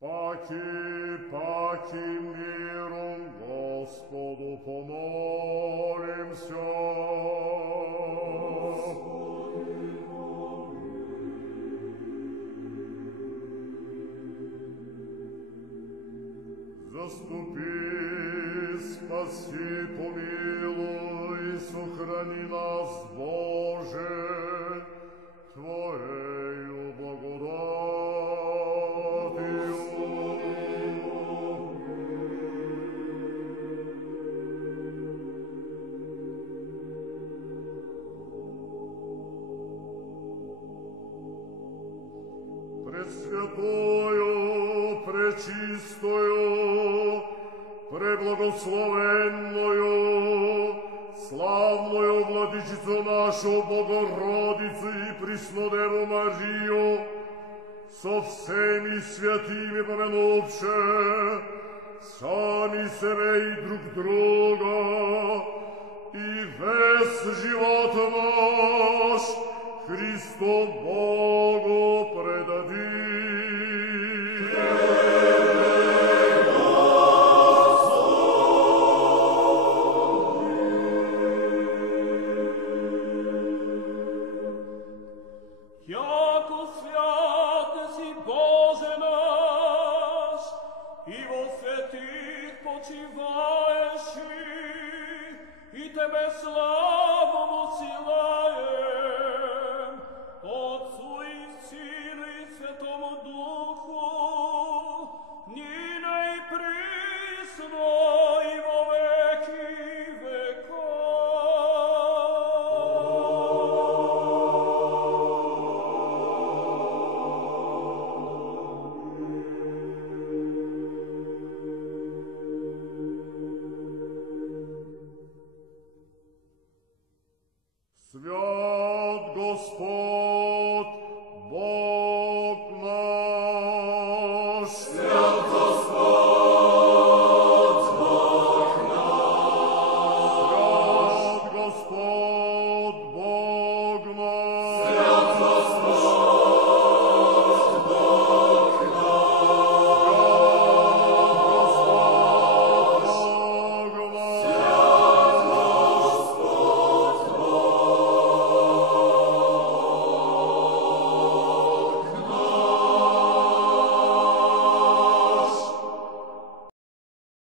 Паки миром Господу помолимся. Заступи, спаси, помилуй, сохрани нас, Боже, Твоею благодатью. Пресвятою, пречистою, преблагословенною, славною Владичицу нашу Богородицу и Преснодеву Марию, со всеми святыми помянувши сами себе и друг друга, и весь живот наш Христу Богу предадим. Почиваешь, и Тебе слава.